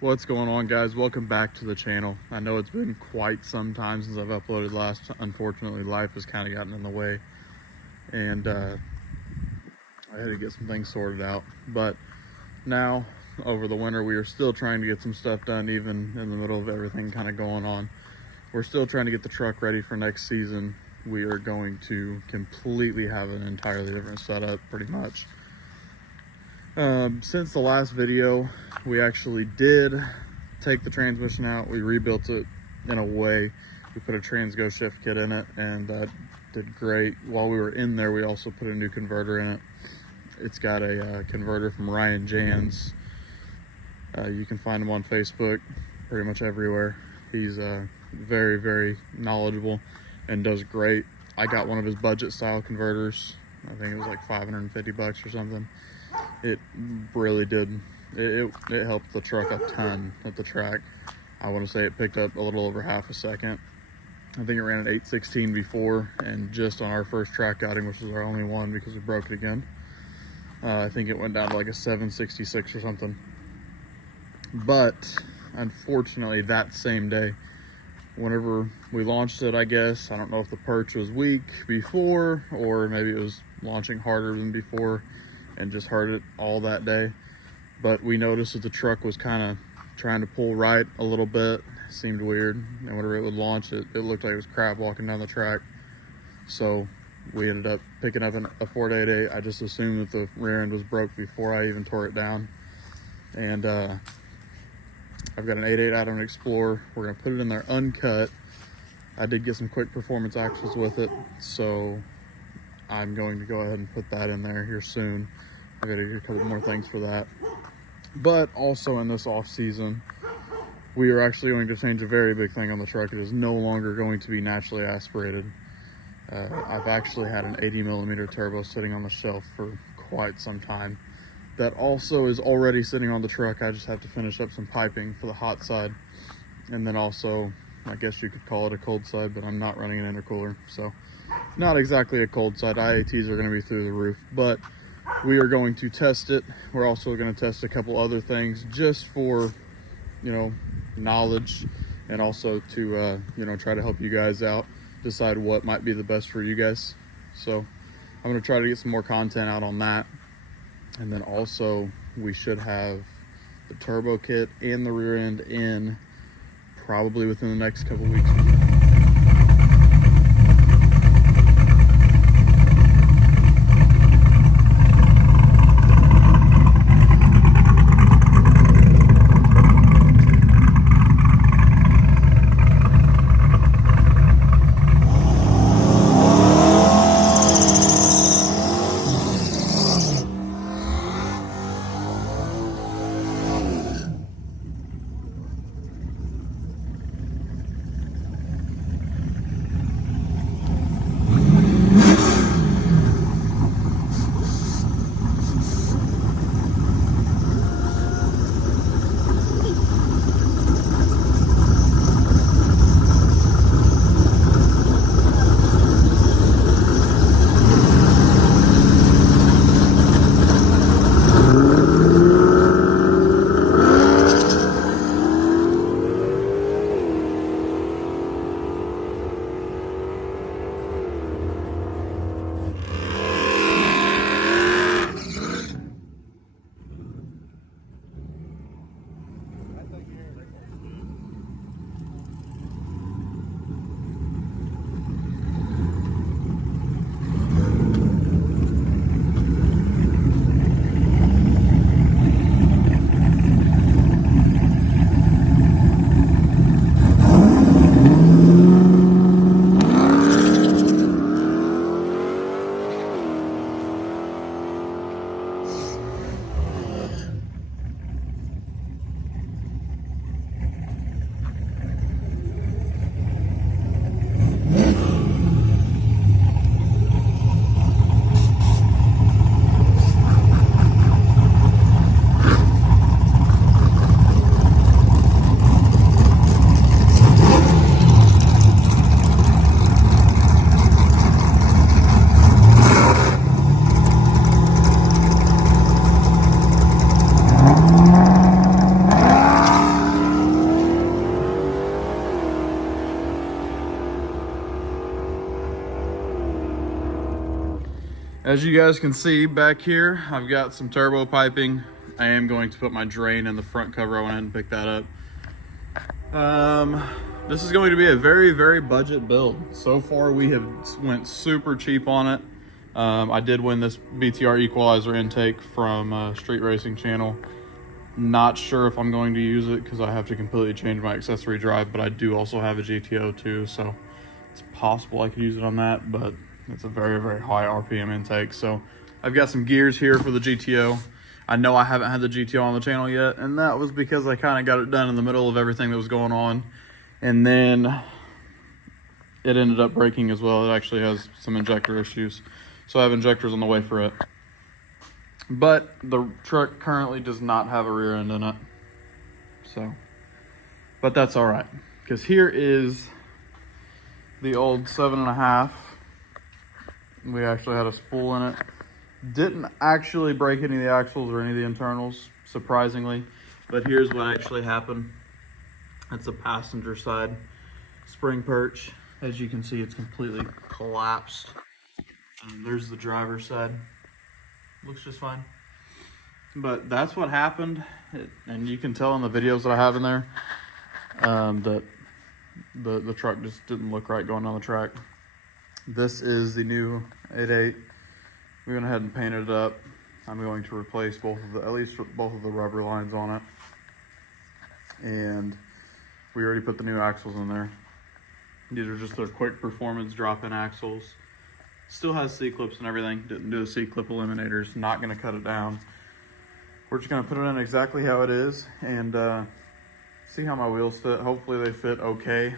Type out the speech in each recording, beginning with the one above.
What's going on, guys? Welcome back to the channel. I know it's been quite some time since I've uploaded last. Unfortunately, life has kind of gotten in the way, and I had to get some things sorted out. But now, over the winter, we are still trying to get some stuff done, even in the middle of everything kind of going on. We're still trying to get the truck ready for next season. We are going to completely have an entirely different setup, pretty much. Since the last video, we actually did take the transmission out. We rebuilt it in a way. We put a Transgo shift kit in it, and that did great. While we were in there, we also put a new converter in it. It's got a converter from Ryan Jans. You can find him on Facebook, pretty much everywhere. He's very, very knowledgeable and does great. I got one of his budget style converters. I think it was like $550 or something. It really did. It helped the truck a ton at the track. I want to say it picked up a little over half a second. I think it ran at 816 before, and just on our first track outing, which was our only one because we broke it again, I think it went down to like a 766 or something. But unfortunately, that same day, whenever we launched it, I guess, I don't know if the perch was weak before, or maybe it was launching harder than before and just heard it all that day. But we noticed that the truck was kind of trying to pull right a little bit. It seemed weird, and whenever it would launch, it looked like it was crap walking down the track. So we ended up picking up a 488. I just assumed that the rear end was broke before I even tore it down. And I've got an 8.8 out of an Explorer. We're gonna put it in there uncut. I did get some quick performance axles with it, so I'm going to go ahead and put that in there here soon. I gotta do a couple more things for that. But also in this off season, we are actually going to change a very big thing on the truck. It is no longer going to be naturally aspirated. I've actually had an 80mm turbo sitting on the shelf for quite some time. That also is already sitting on the truck. I just have to finish up some piping for the hot side. And then also, I guess you could call it a cold side, but I'm not running an intercooler. So not exactly a cold side. IATs are gonna be through the roof, but we are going to test it. We're also gonna test a couple other things just for, knowledge, and also to, try to help you guys out, decide what might be the best for you guys. So I'm gonna try to get some more content out on that. And then also we should have the turbo kit and the rear end in probably within the next couple weeks. As you guys can see back here, I've got some turbo piping. I am going to put my drain in the front cover. I went ahead and picked that up. This is going to be a very, very budget build. So far, we have went super cheap on it. I did win this BTR equalizer intake from Street Racing Channel. Not sure if I'm going to use it because I have to completely change my accessory drive, but I do also have a GTO too, so it's possible I could use it on that, but it's a very, very high RPM intake. So I've got some gears here for the GTO. I know I haven't had the GTO on the channel yet, and that was because I kind of got it done in the middle of everything that was going on, and then it ended up breaking as well. It actually has some injector issues, so I have injectors on the way for it. But the truck currently does not have a rear end in it, so, but that's all right, because here is the old 7.5. We actually had a spool in it. Didn't actually break any of the axles or any of the internals, surprisingly, but here's what actually happened. That's a passenger side spring perch. As you can see, it's completely collapsed. And there's the driver's side. Looks just fine. But that's what happened. And you can tell in the videos that I have in there that the truck just didn't look right going down the track. This is the new 8.8. We went ahead and painted it up. I'm going to replace at least both of the rubber lines on it. And we already put the new axles in there. These are just their quick performance drop-in axles. Still has C-clips and everything. Didn't do a C-clip eliminators. Not gonna cut it down. We're just gonna put it in exactly how it is and see how my wheels fit. Hopefully they fit okay.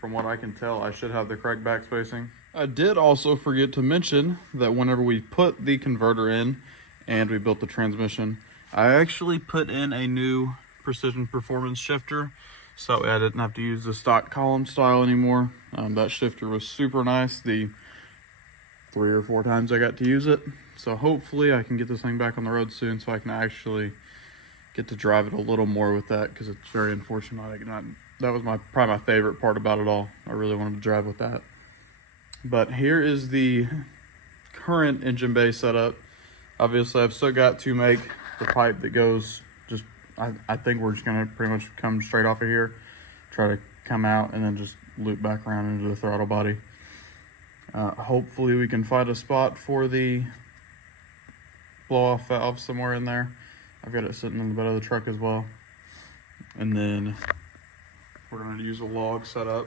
From what I can tell, I should have the correct back spacing. I did also forget to mention that whenever we put the converter in and we built the transmission, I actually put in a new precision performance shifter, so I didn't have to use the stock column style anymore. That shifter was super nice the 3 or 4 times I got to use it. So hopefully I can get this thing back on the road soon so I can actually get to drive it a little more with that, because it's very unfortunate. That was probably my favorite part about it all. I really wanted to drive with that. But here is the current engine bay setup. Obviously, I've still got to make the pipe that goes just, I think we're just gonna pretty much come straight off of here, try to come out and then just loop back around into the throttle body. Hopefully we can find a spot for the blow-off valve somewhere in there. I've got it sitting in the bed of the truck as well. And then we're gonna use a log setup.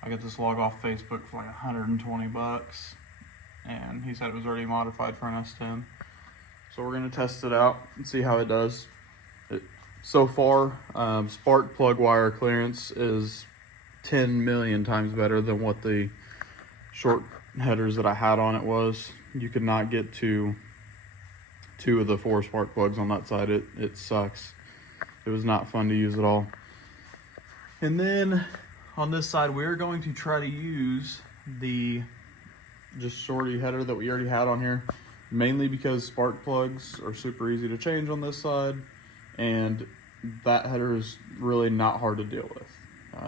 I got this log off Facebook for like 120 bucks, and he said it was already modified for an S10. So we're gonna test it out and see how it does. So far, spark plug wire clearance is 10 million times better than what the short headers that I had on it was. You could not get to 2 of the 4 spark plugs on that side. It sucks. It was not fun to use at all. And then on this side, we're going to try to use the just shorty header that we already had on here, mainly because spark plugs are super easy to change on this side, and that header is really not hard to deal with.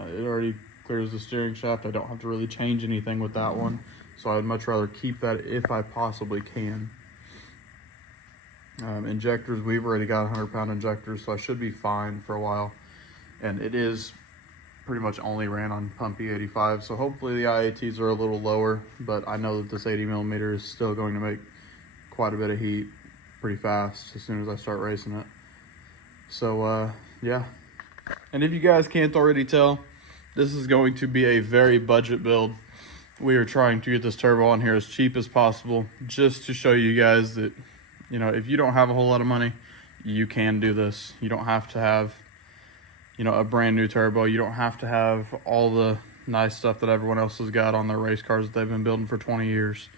It already clears the steering shaft. I don't have to really change anything with that one, so I'd much rather keep that if I possibly can. Injectors, we've already got 100-pound injectors, so I should be fine for a while. And it is pretty much only ran on pump E85, so hopefully the IATs are a little lower, but I know that this 80 millimeter is still going to make quite a bit of heat pretty fast as soon as I start racing it. So yeah, and if you guys can't already tell, this is going to be a very budget build. We are trying to get this turbo on here as cheap as possible, just to show you guys that, you know, if you don't have a whole lot of money, you can do this. You don't have to have, you know, a brand new turbo. You don't have to have all the nice stuff that everyone else has got on their race cars that they've been building for 20 years.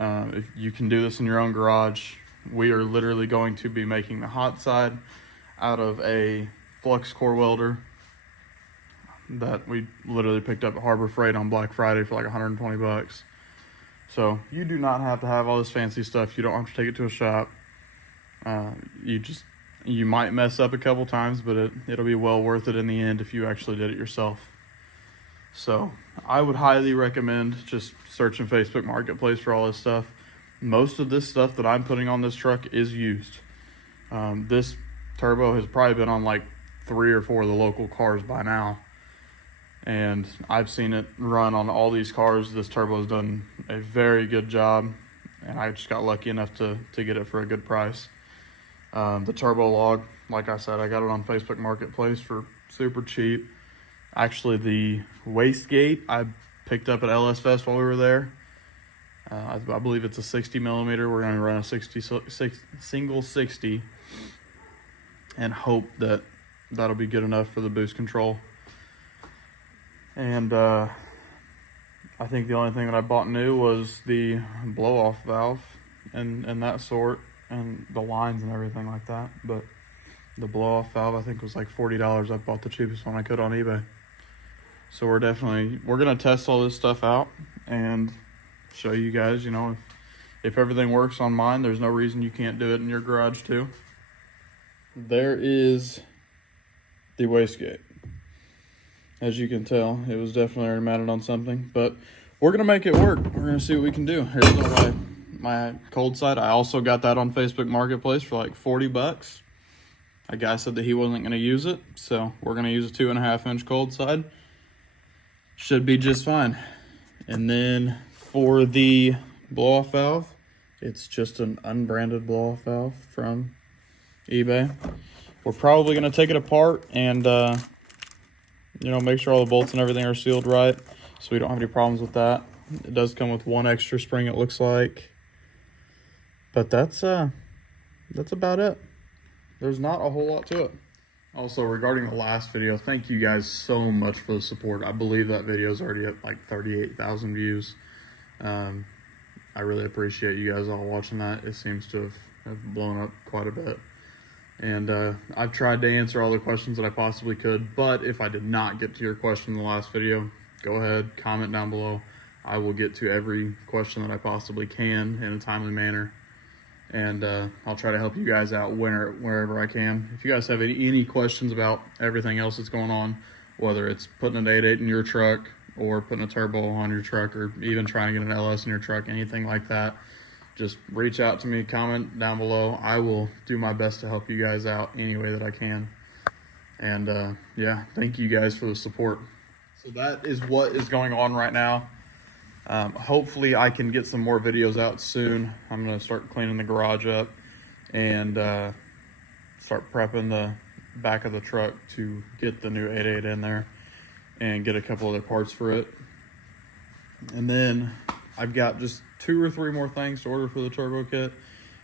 If you can do this in your own garage. We are literally going to be making the hot side out of a flux core welder that we literally picked up at Harbor Freight on Black Friday for like 120 bucks. So you do not have to have all this fancy stuff. You don't have to take it to a shop. You might mess up a couple times, but it'll be well worth it in the end if you actually did it yourself. So I would highly recommend just searching Facebook Marketplace for all this stuff. most of this stuff that I'm putting on this truck is used. This turbo has probably been on like 3 or 4 of the local cars by now, and I've seen it run on all these cars. This turbo has done a very good job, and I just got lucky enough to get it for a good price. The turbo log, like I said, I got it on Facebook Marketplace for super cheap. Actually, the wastegate I picked up at LS Fest while we were there. I believe it's a 60 millimeter. We're going to run a single 60 and hope that that'll be good enough for the boost control. And I think the only thing that I bought new was the blow-off valve and that sort, and the lines and everything like that. But the blow-off valve I think was like $40. I bought the cheapest one I could on eBay. So we're gonna test all this stuff out and show you guys, you know, if everything works on mine, there's no reason you can't do it in your garage too. There is the wastegate. As you can tell, it was definitely already mounted on something, but we're gonna make it work. We're gonna see what we can do. Here's my cold side. I also got that on Facebook Marketplace for like 40 bucks. A guy said that he wasn't gonna use it, so we're gonna use a 2.5 inch cold side. Should be just fine. And then for the blow-off valve, it's just an unbranded blow-off valve from eBay. We're probably gonna take it apart and you know, make sure all the bolts and everything are sealed right, so we don't have any problems with that. It does come with 1 extra spring, it looks like, but that's about it. There's not a whole lot to it. Also, regarding the last video, thank you guys so much for the support. I believe that video is already at like 38,000 views. I really appreciate you guys all watching that. It seems to have blown up quite a bit. And I've tried to answer all the questions that I possibly could, but if I did not get to your question in the last video, go ahead, comment down below. I will get to every question that I possibly can in a timely manner. And I'll try to help you guys out wherever I can. If you guys have any questions about everything else that's going on, whether it's putting an 8.8 in your truck or putting a turbo on your truck, or even trying to get an LS in your truck, anything like that, just reach out to me, comment down below. I will do my best to help you guys out any way that I can. And yeah, thank you guys for the support. So that is what is going on right now. Hopefully I can get some more videos out soon. I'm going to start cleaning the garage up and start prepping the back of the truck to get the new 8.8 in there and get a couple other parts for it. And then I've got just 2 or 3 more things to order for the turbo kit,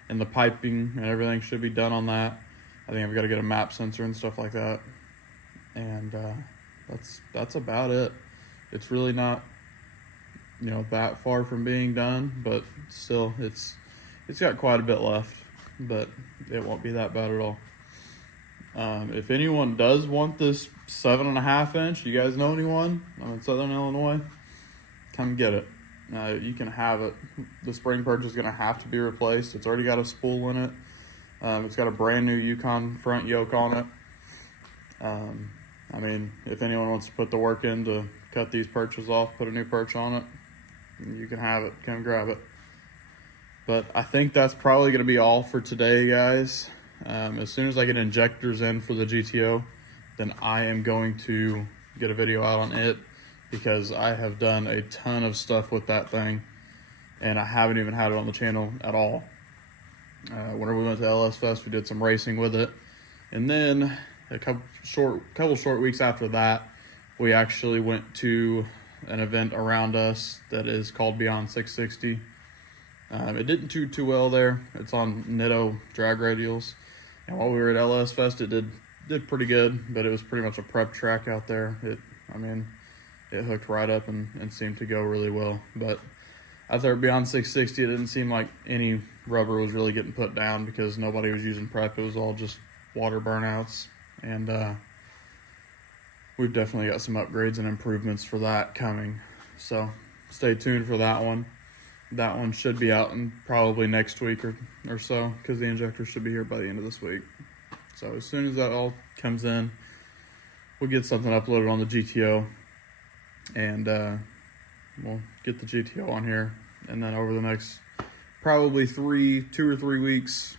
and the piping and everything should be done on that. I think I've got to get a map sensor and stuff like that. And that's about it. It's really not, you know, that far from being done, but still it's got quite a bit left, but it won't be that bad at all. If anyone does want this 7.5 inch, you guys know anyone? I'm in Southern Illinois, come get it. You can have it. The spring purge is going to have to be replaced. It's already got a spool in it. It's got a brand new Yukon front yoke on it. I mean, if anyone wants to put the work in to cut these perches off, put a new perch on it, you can have it. Come grab it. But I think that's probably going to be all for today, guys. As soon as I get injectors in for the GTO, then I am going to get a video out on it, because I have done a ton of stuff with that thing and I haven't even had it on the channel at all. Whenever we went to LS Fest, we did some racing with it, and then a couple short weeks after that, we actually went to an event around us that is called Beyond 660. It didn't do too well there. It's on Nitto drag radials, and while we were at LS Fest, it did pretty good, but it was pretty much a prep track out there. It hooked right up and seemed to go really well. But out there Beyond 660, it didn't seem like any rubber was really getting put down, because nobody was using prep. It was all just water burnouts. And we've definitely got some upgrades and improvements for that coming. So stay tuned for that one. That one should be out in probably next week or so, because the injector should be here by the end of this week. So as soon as that all comes in, we'll get something uploaded on the GTO, and we'll get the GTO on here. And then over the next probably 2 or 3 weeks,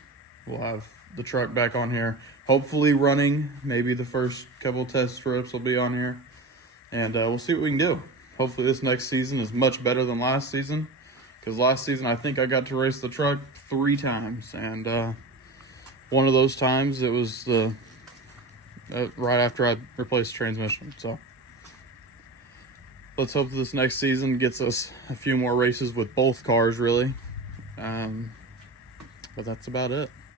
we'll have the truck back on here. Hopefully running. Maybe the first couple test trips will be on here. And we'll see what we can do. Hopefully this next season is much better than last season. Because last season I think I got to race the truck 3 times. And one of those times it was right after I replaced the transmission. So let's hope this next season gets us a few more races with both cars, really. But that's about it.